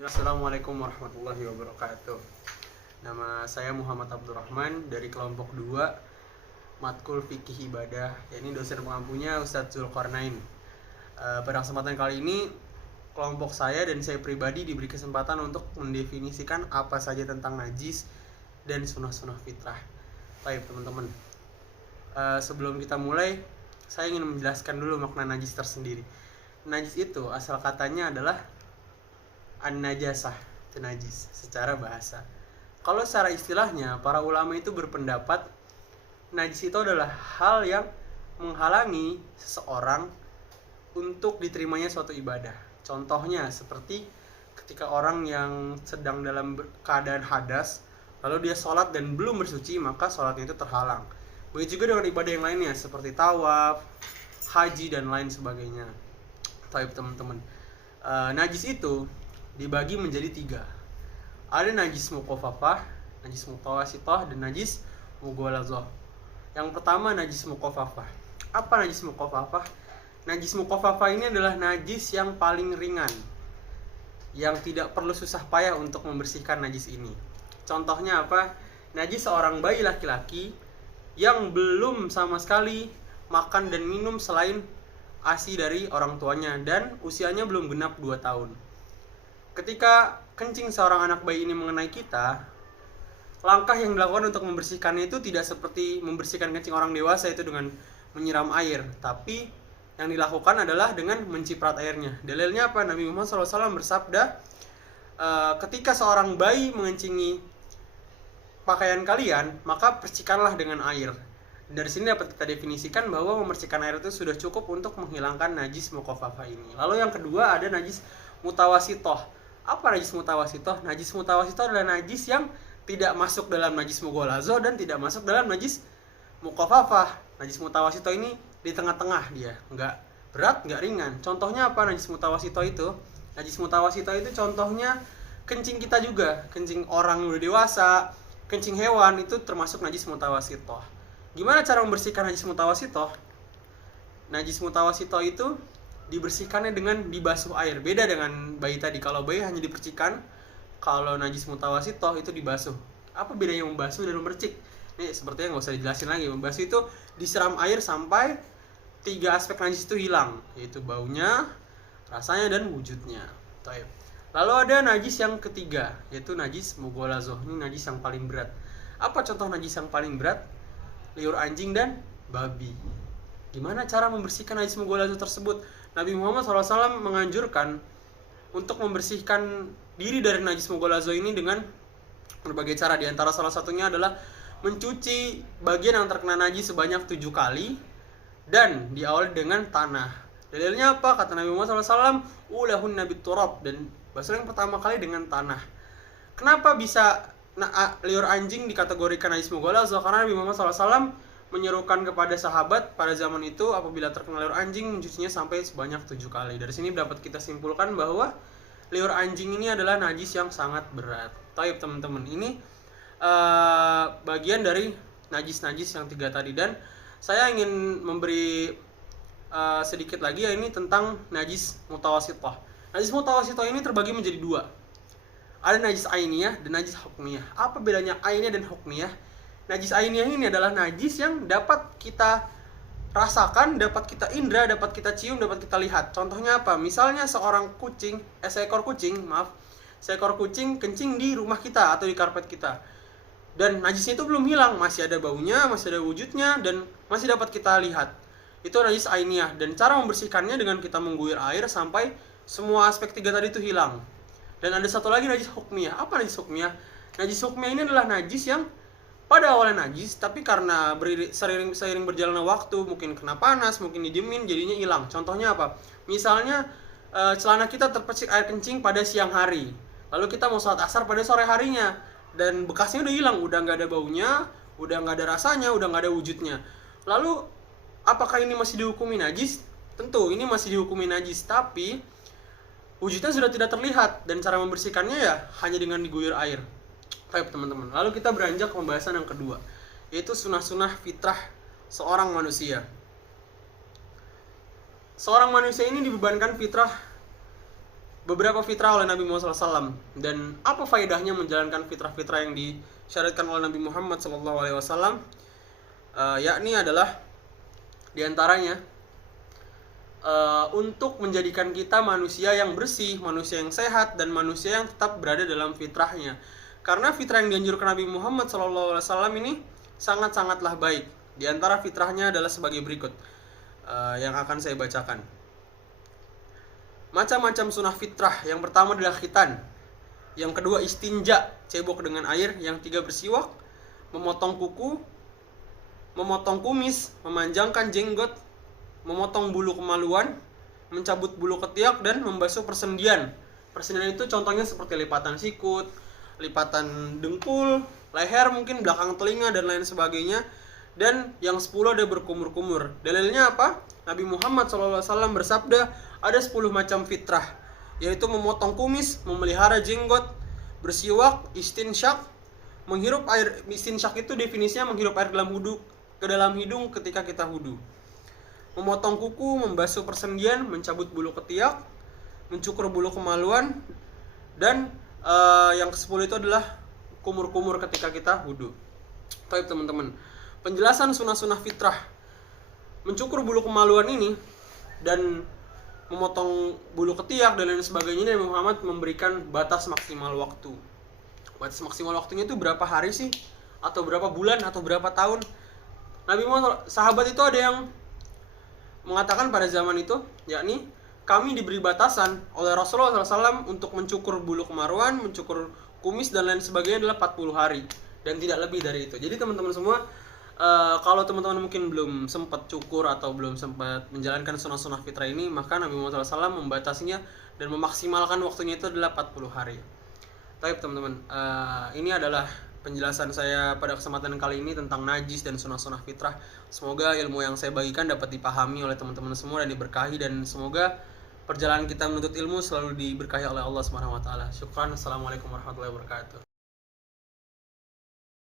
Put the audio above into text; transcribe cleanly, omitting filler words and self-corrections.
Assalamualaikum warahmatullahi wabarakatuh. Nama saya Muhammad Abdurrahman dari kelompok 2 Matkul Fikih Ibadah. Ini dosen pengampunya Ustadz Zulkarnain. Pada kesempatan kali ini kelompok saya dan saya pribadi diberi kesempatan untuk mendefinisikan apa saja tentang najis dan sunnah-sunnah fitrah. Baik teman-teman, sebelum kita mulai, saya ingin menjelaskan dulu makna najis tersendiri. Najis itu asal katanya adalah an-najasah, itu najis secara bahasa. Kalau secara istilahnya, para ulama itu berpendapat najis itu adalah hal yang menghalangi seseorang untuk diterimanya suatu ibadah. Contohnya seperti ketika orang yang sedang dalam keadaan hadas, lalu dia sholat dan belum bersuci, maka sholatnya itu terhalang. Begitu juga dengan ibadah yang lainnya seperti tawaf, haji dan lain sebagainya. Baik teman-teman, najis itu dibagi menjadi 3. Ada najis mukhafafah, najis mutawasithah, dan najis mughalazah. Yang pertama najis mukhafafah. Apa najis mukhafafah? Najis mukhafafah ini adalah najis yang paling ringan, yang tidak perlu susah payah untuk membersihkan najis ini. Contohnya apa? Najis seorang bayi laki-laki yang belum sama sekali makan dan minum selain ASI dari orang tuanya dan usianya belum genap 2 tahun. Ketika kencing seorang anak bayi ini mengenai kita, langkah yang dilakukan untuk membersihkannya itu tidak seperti membersihkan kencing orang dewasa itu dengan menyiram air, tapi yang dilakukan adalah dengan menciprat airnya. Dalilnya apa? Nabi Muhammad SAW bersabda, ketika seorang bayi mengencingi pakaian kalian, maka percikanlah dengan air. Dari sini dapat kita definisikan bahwa memercikan air itu sudah cukup untuk menghilangkan najis mukhafafah ini. Lalu yang kedua ada najis mutawasithah. Apa najis mutawasithah? Najis mutawasithah adalah najis yang tidak masuk dalam najis mughalazah dan tidak masuk dalam najis mukhafafah. Najis mutawasithah ini di tengah-tengah dia, nggak berat, nggak ringan. Contohnya apa najis mutawasithah itu? Najis mutawasithah itu contohnya kencing kita juga, kencing orang udah dewasa, kencing hewan itu termasuk najis mutawasithah. Gimana cara membersihkan najis mutawasithah? Najis mutawasithah itu dibersihkannya dengan dibasuh air. Beda dengan bayi tadi. Kalau bayi hanya dipercikan, kalau najis mutawasithah itu dibasuh. Apa bedanya membasuh dan memercik? Ini sepertinya nggak usah dijelasin lagi. Membasuh itu disiram air sampai 3 aspek najis itu hilang, yaitu baunya, rasanya, dan wujudnya. Lalu ada najis yang ketiga, yaitu najis mughalazah. Ini najis yang paling berat. Apa contoh najis yang paling berat? Liur anjing dan babi. Gimana cara membersihkan najis mughalazah tersebut? Nabi Muhammad SAW menganjurkan untuk membersihkan diri dari najis mughalazah ini dengan berbagai cara. Di antara salah satunya adalah mencuci bagian yang terkena najis sebanyak 7 kali dan diawali dengan tanah. Dalilnya apa? Kata Nabi Muhammad SAW, ulahunna biturab, dan basuh yang pertama kali dengan tanah. Kenapa bisa liur anjing dikategorikan najis mughalazah? Karena Nabi Muhammad SAW menyerukan kepada sahabat pada zaman itu apabila terkena liur anjing mencucinya sampai sebanyak 7 kali. Dari sini dapat kita simpulkan bahwa liur anjing ini adalah najis yang sangat berat. Taib teman-teman, ini bagian dari najis-najis yang 3 tadi, dan saya ingin memberi sedikit lagi ya, ini tentang najis mutawasithah. Najis mutawasithah ini terbagi menjadi 2. Ada najis ainiyah dan najis hukmiyah. Apa bedanya ainiyah dan hukmiyah? Najis ainiyah ini adalah najis yang dapat kita rasakan, dapat kita indra, dapat kita cium, dapat kita lihat. Contohnya apa? Misalnya seekor kucing kencing di rumah kita atau di karpet kita. Dan najisnya itu belum hilang, masih ada baunya, masih ada wujudnya, dan masih dapat kita lihat. Itu najis ainiyah, dan cara membersihkannya dengan kita mengguyur air sampai semua aspek 3 tadi itu hilang. Dan ada satu lagi najis hukmiyah. Apa najis hukmiyah? Najis hukmiyah ini adalah najis yang pada awalnya najis, tapi karena seiring berjalannya waktu, mungkin kena panas, mungkin didiemin, jadinya hilang. Contohnya apa? Misalnya celana kita terpercik air kencing pada siang hari, lalu kita mau sholat asar pada sore harinya, dan bekasnya udah hilang, udah nggak ada baunya, udah nggak ada rasanya, udah nggak ada wujudnya. Lalu apakah ini masih dihukumi najis? Tentu ini masih dihukumi najis, tapi wujudnya sudah tidak terlihat, dan cara membersihkannya ya hanya dengan diguyur air. Baik teman-teman, lalu kita beranjak ke pembahasan yang kedua, yaitu sunnah-sunnah fitrah seorang manusia. Seorang manusia ini dibebankan fitrah beberapa fitrah oleh Nabi Muhammad SAW. Dan apa faedahnya menjalankan fitrah-fitrah yang disyariatkan oleh Nabi Muhammad SAW? Yakni adalah diantaranya untuk menjadikan kita manusia yang bersih, manusia yang sehat, dan manusia yang tetap berada dalam fitrahnya. Karena fitrah yang dianjurkan Nabi Muhammad SAW ini sangat-sangatlah baik. Di antara fitrahnya adalah sebagai berikut, yang akan saya bacakan. Macam-macam sunnah fitrah. Yang pertama adalah khitan. Yang kedua istinja, cebok dengan air. Yang tiga bersiwak, memotong kuku, memotong kumis, memanjangkan jenggot, memotong bulu kemaluan, mencabut bulu ketiak, dan membasuh persendian. Persendian itu contohnya seperti lipatan sikut, lipatan dengkul, leher, mungkin belakang telinga, dan lain sebagainya. Dan yang 10 ada berkumur-kumur. Dalilnya apa? Nabi Muhammad SAW bersabda, ada 10 macam fitrah, yaitu memotong kumis, memelihara jenggot, bersiwak, istinsyak, menghirup air. Istinsyak itu definisinya menghirup air ke dalam hidung ketika kita wudu. Memotong kuku, membasuh persendian, mencabut bulu ketiak, mencukur bulu kemaluan, dan yang ke-10 itu adalah kumur-kumur ketika kita wudu. Baik teman-teman, penjelasan sunnah-sunnah fitrah mencukur bulu kemaluan ini dan memotong bulu ketiak dan lain sebagainya, Nabi Muhammad memberikan batas maksimal waktu. Batas maksimal waktunya itu berapa hari sih? Atau berapa bulan? Atau berapa tahun? Nabi Muhammad, sahabat itu ada yang mengatakan pada zaman itu, yakni kami diberi batasan oleh Rasulullah SAW untuk mencukur bulu kemaluan, mencukur kumis dan lain sebagainya adalah 40 hari dan tidak lebih dari itu. Jadi teman-teman semua, kalau teman-teman mungkin belum sempat cukur atau belum sempat menjalankan sunnah-sunnah fitrah ini, maka Nabi Muhammad SAW membatasinya dan memaksimalkan waktunya itu adalah 40 hari. Baik teman-teman, ini adalah penjelasan saya pada kesempatan kali ini tentang najis dan sunnah-sunnah fitrah. Semoga ilmu yang saya bagikan dapat dipahami oleh teman-teman semua dan diberkahi, dan semoga perjalanan kita menuntut ilmu selalu diberkahi oleh Allah Subhanahu wa taala. Syukran. Assalamualaikum warahmatullahi wabarakatuh.